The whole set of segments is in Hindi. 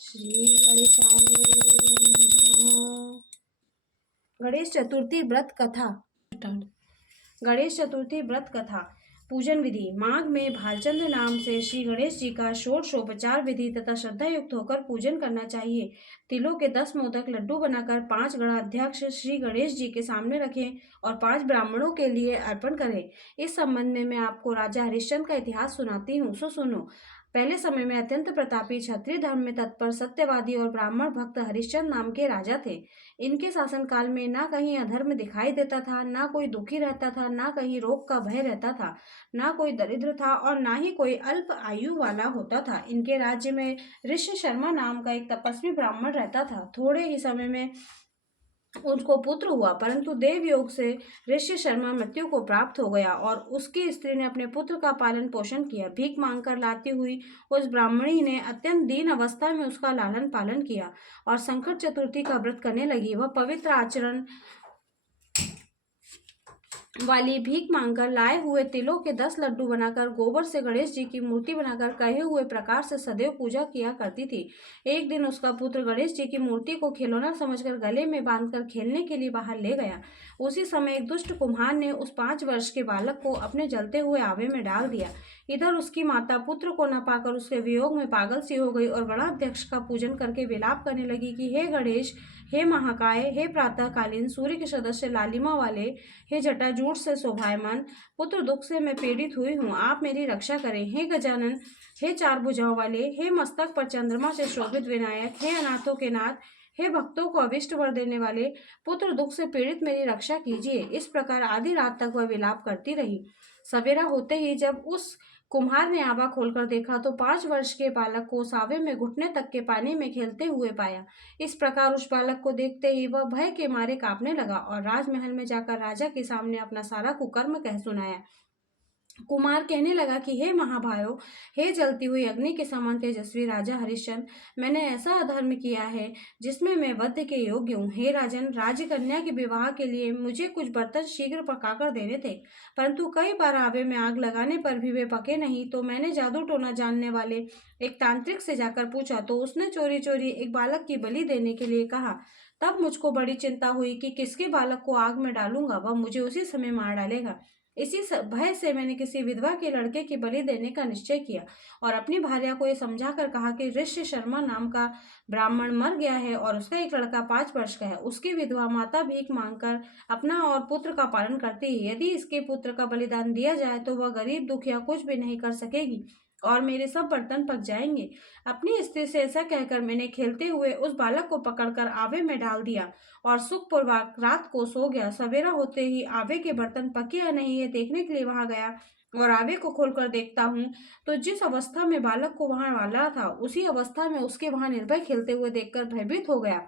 श्री गणेशाय नमः। गणेश चतुर्थी व्रत कथा। गणेश चतुर्थी व्रत कथा। पूजन विधि। माघ में भालचंद्र नाम से श्री गणेश जी का षोडशोपचार विधि तथा श्रद्धा युक्त होकर पूजन करना चाहिए। तिलों के 10 मोदक लड्डू बनाकर 5 गणाध्यक्ष श्री गणेश जी के सामने रखें और 5 ब्राह्मणों के लिए अर्पण करें। इस संबंध में मैं आपको राजा हरिश्चंद्र का इतिहास सुनाती हूँ, सो सुनो। पहले समय में अत्यंत प्रतापी, क्षत्रिय धर्म में तत्पर, सत्यवादी और ब्राह्मण भक्त हरिश्चंद्र नाम के राजा थे। इनके शासन काल में ना कहीं अधर्म दिखाई देता था, ना कोई दुखी रहता था, ना कहीं रोग का भय रहता था, ना कोई दरिद्र था और ना ही कोई अल्प आयु वाला होता था। इनके राज्य में ऋषि शर्मा नाम का एक तपस्वी ब्राह्मण रहता था। थोड़े ही समय में उनको पुत्र हुआ, परंतु देव योग से ऋषि शर्मा मृत्यु को प्राप्त हो गया और उसकी स्त्री ने अपने पुत्र का पालन पोषण किया। भीख मांगकर लाती हुई उस ब्राह्मणी ने अत्यंत दीन अवस्था में उसका लालन पालन किया और संकट चतुर्थी का व्रत करने लगी। वह पवित्र आचरण वाली भीख मांगकर लाए हुए तिलों के 10 लड्डू बनाकर गोबर से गणेश जी की मूर्ति बनाकर कहे हुए प्रकार से सदैव पूजा किया करती थी। एक दिन उसका पुत्र गणेश जी की मूर्ति को खिलौना समझकर गले में बांधकर खेलने के लिए बाहर ले गया। उसी समय एक दुष्ट कुम्हार ने उस 5 वर्ष के बालक को अपने जलते हुए आवे में डाल दिया। इधर उसकी माता पुत्र को न पाकर उसके वियोग में पागल सी हो गई और गणाध्यक्ष का पूजन करके विलाप करने लगी कि हे गणेश, हे महाकाय, हे प्रातःकालीन सूर्य के सदस्य लालिमा वाले, हे जटाजूट से शोभायमान, पुत्र दुख से मैं पीड़ित हुई हूँ, आप मेरी रक्षा करें। हे गजानन, हे 4 भुजाओं वाले, हे मस्तक पर चंद्रमा से शोभित विनायक, हे अनाथों के नाथ, हे भक्तों को अविष्ट वर देने वाले, पुत्र दुख से पीड़ित मेरी रक्षा कीजिए। इस प्रकार आधी रात तक वह विलाप करती रही। सवेरा होते ही जब उस कुम्हार ने आवा खोलकर देखा तो 5 वर्ष के बालक को सावे में घुटने तक के पानी में खेलते हुए पाया। इस प्रकार उस बालक को देखते ही वह भय के मारे कांपने लगा और राजमहल में जाकर राजा के सामने अपना सारा कुकर्म कह सुनाया। कुमार कहने लगा कि हे महाभायो, हे जलती हुई अग्नि के समान तेजस्वी राजा हरिश्चंद्र, मैंने ऐसा अधर्म किया है जिसमें मैं वध के योग्य हूँ। हे राजन, राजकन्या के विवाह के लिए मुझे कुछ बर्तन शीघ्र पकाकर देने थे, परंतु कई बार आवे में आग लगाने पर भी वे पके नहीं। तो मैंने जादू टोना जानने वाले एक तांत्रिक से जाकर पूछा तो उसने चोरी चोरी एक बालक की बलि देने के लिए कहा। तब मुझको बड़ी चिंता हुई कि किसके बालक को आग में डालूंगा, वह मुझे उसी समय मार डालेगा। इसी भय से मैंने किसी विधवा के लड़के की बलि देने का निश्चय किया और अपनी भार्या को यह समझाकर कहा कि ऋषि शर्मा नाम का ब्राह्मण मर गया है और उसका एक लड़का 5 वर्ष का है। उसकी विधवा माता भीख मांगकर अपना और पुत्र का पालन करती है। यदि इसके पुत्र का बलिदान दिया जाए तो वह गरीब दुखिया कुछ भी नहीं कर सकेगी और मेरे सब बर्तन पक जाएंगे। अपनी स्त्री से ऐसा कहकर मैंने खेलते हुए उस बालक को पकड़कर आवे में डाल दिया और सुखपूर्वक रात को सो गया। सवेरा होते ही आवे के बर्तन पके या नहीं ये देखने के लिए वहां गया और आवे को खोलकर देखता हूँ तो जिस अवस्था में बालक को वहां डाला था उसी अवस्था में उसके वहां निर्भय खेलते हुए देखकर भयभीत हो गया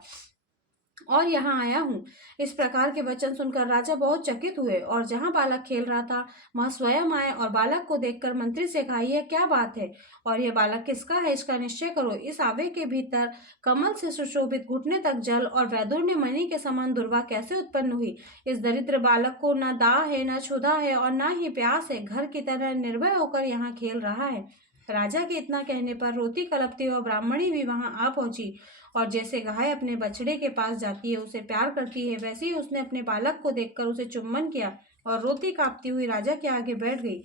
और यहाँ आया हूँ। इस प्रकार के वचन सुनकर राजा बहुत चकित हुए और जहाँ बालक खेल रहा था वह स्वयं आए और बालक को देखकर मंत्री से कहा, यह क्या बात है और यह बालक किसका है, इसका निश्चय करो। इस आवे के भीतर कमल से सुशोभित घुटने तक जल और वैदुर्य मणि के समान दुर्वा कैसे उत्पन्न हुई। इस दरिद्र बालक को न दाह है, न क्षुधा है और न ही प्यास है, घर की तरह निर्भय होकर यहाँ खेल रहा है। राजा के इतना कहने पर रोती कलपती और ब्राह्मणी भी वहां आ पहुंची और जैसे गाय अपने बछड़े के पास जाती है, उसे प्यार करती है, वैसे ही उसने अपने बालक को देखकर उसे चुम्बन किया और रोती कांपती हुई राजा के आगे बैठ गई।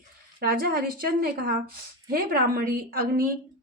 राजा हरिश्चंद्र ने कहा, हे ब्राह्मणी, अग्नि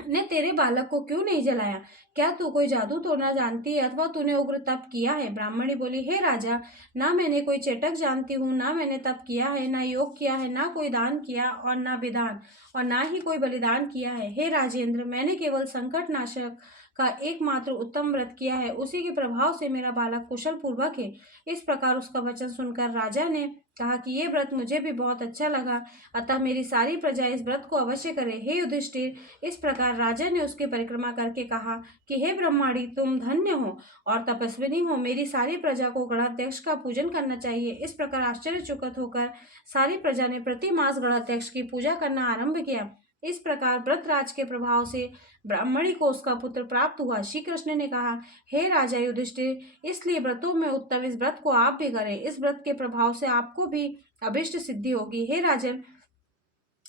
ने तेरे बालक को क्यों नहीं जलाया? क्या तू कोई जादू टोना जानती है अथवा तूने उग्र तप किया है? ब्राह्मणी बोली, हे राजा, ना मैंने कोई चेटक जानती हूँ, ना मैंने तप किया है, ना योग किया है, ना कोई दान किया और ना विधान और ना ही कोई बलिदान किया है। हे राजेंद्र, मैंने केवल संकट नाशक का एकमात्र उत्तम व्रत किया है, उसी के प्रभाव से मेरा बालक कुशल पूर्वक है। इस प्रकार उसका वचन सुनकर राजा ने कहा कि ये व्रत मुझे भी बहुत अच्छा लगा, अतः मेरी सारी प्रजा इस व्रत को अवश्य करे। हे युधिष्ठिर, इस प्रकार राजा ने उसकी परिक्रमा करके कहा कि हे ब्रह्माणी, तुम धन्य हो और तपस्विनी हो, मेरी सारी प्रजा को गणाध्यक्ष का पूजन करना चाहिए। इस प्रकार आश्चर्यचकित होकर सारी प्रजा ने प्रति मास गणाध्यक्ष की पूजा करना आरंभ किया। इस प्रकार व्रतराज के प्रभाव से ब्राह्मणी को उसका पुत्र प्राप्त हुआ। श्री कृष्ण ने कहा, हे राजा युधिष्ठिर, इसलिए व्रतों में उत्तम इस व्रत को आप भी करें। इस व्रत के प्रभाव से आपको भी अभिष्ट सिद्धि होगी। हे राजन,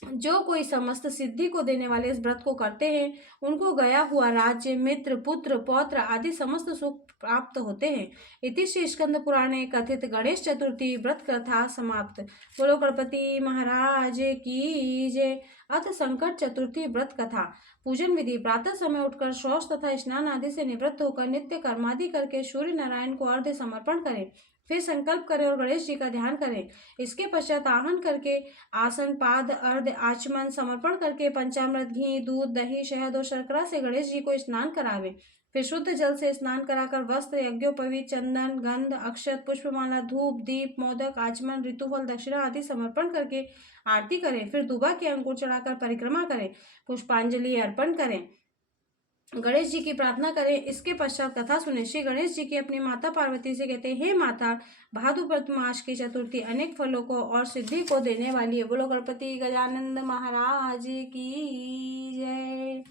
जो कोई समस्त सिद्धि को देने वाले इस व्रत को करते हैं उनको गया हुआ राज्य, मित्र, पुत्र, पौत्र आदि समस्त सुख प्राप्त होते हैं। इति श्री स्कंद पुराणे कथित गणेश चतुर्थी व्रत कथा समाप्त। बोलो गणपति महाराज की जय। अथ संकट चतुर्थी व्रत कथा। पूजन विधि। प्रातः समय उठकर शौच तथा स्नान आदि से निवृत्त होकर नित्य कर्मादि करके सूर्य नारायण को अर्घ्य समर्पण करें। फिर संकल्प करें और गणेश जी का ध्यान करें। इसके पश्चात आहन करके आसन, पाद, अर्ध, आचमन समर्पण करके पंचामृत, घी, दूध, दही, शहद और शर्करा से गणेश जी को स्नान करावे। फिर शुद्ध जल से स्नान कराकर वस्त्र, यज्ञोपवीत, चंदन, गंध, अक्षत, पुष्पमाला, धूप, दीप, मोदक, आचमन, ऋतुफल, दक्षिणा आदि समर्पण करके आरती करें। फिर दुबा के अंकुर चढ़ाकर परिक्रमा करें, पुष्पांजलि अर्पण करें, गणेश जी की प्रार्थना करें। इसके पश्चात कथा सुने। श्री गणेश जी की अपनी माता पार्वती से कहते हैं, हे माता, भादुप्रत मास की चतुर्थी अनेक फलों को और सिद्धि को देने वाली है। बोलो गणपति गजानंद महाराज की जय।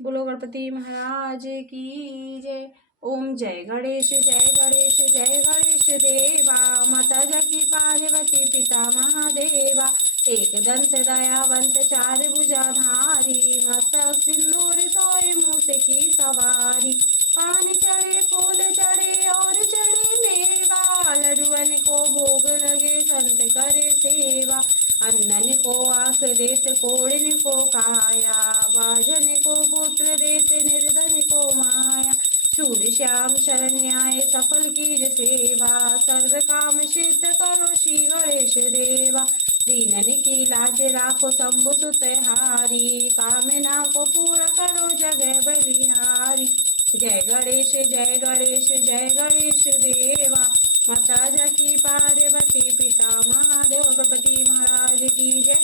बोलो गणपति महाराज की जय। ओम जय गणेश जय गणेश जय गणेश देवा। माता जकी पार्वती पिता महादेवा। एक दंत दयावंत चार भुजाधारी। मस्तक सिंदूर सोए मूस की सवारी। पान चढ़े फूल चढ़े और चढ़े मेवा। लडुअन को भोग लगे संत करे सेवा। अंधन को आँख देत कोढ़न को काया। बाजन को पुत्र देत निर्धन को माया। शूर श्याम शरण्याय सफल कीज सेवा। सर्व काम सिद्ध करो श्री गणेश देवा। दीनन की लाज राखो शंभु सुत हारी। कामना को पूरा करो जगह बलिहारी। जय गणेश जय गणेश जय गणेश देवा। माता जकी पार्वती पिता महादेव। गणपति महाराज की जय।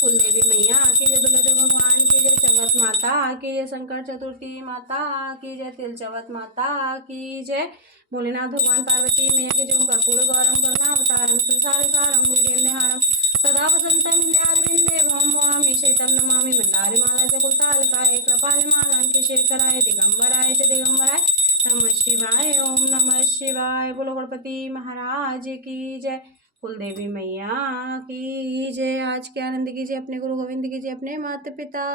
कुलदेवी मैया की जय। दुर्गादेव भगवान की जय। चवत माता की जय। शंकर चतुर्थी माता की जय। तिलचवत माता की जय। भोलेनाथ भगवान पार्वती मैया की जय। कर्पूर गौरम करुणावतारम संसार सारम भुजगेन्द्रहारम सदा वसंतम विंध्यारविंदे भौमवामि शैतं नमामि। मंदारिमाला च कुलतालकाय कृपालमालां शेखराय दिगंबराय च दिगंबराय नमः शिवाय। ओम नमः शिवाय। बोलो गणपति महाराज की जय। कुलदेवी मैया की जय। आज के आनंद कीजिए, अपने गुरु गोविंद कीजिए, अपने माता पिता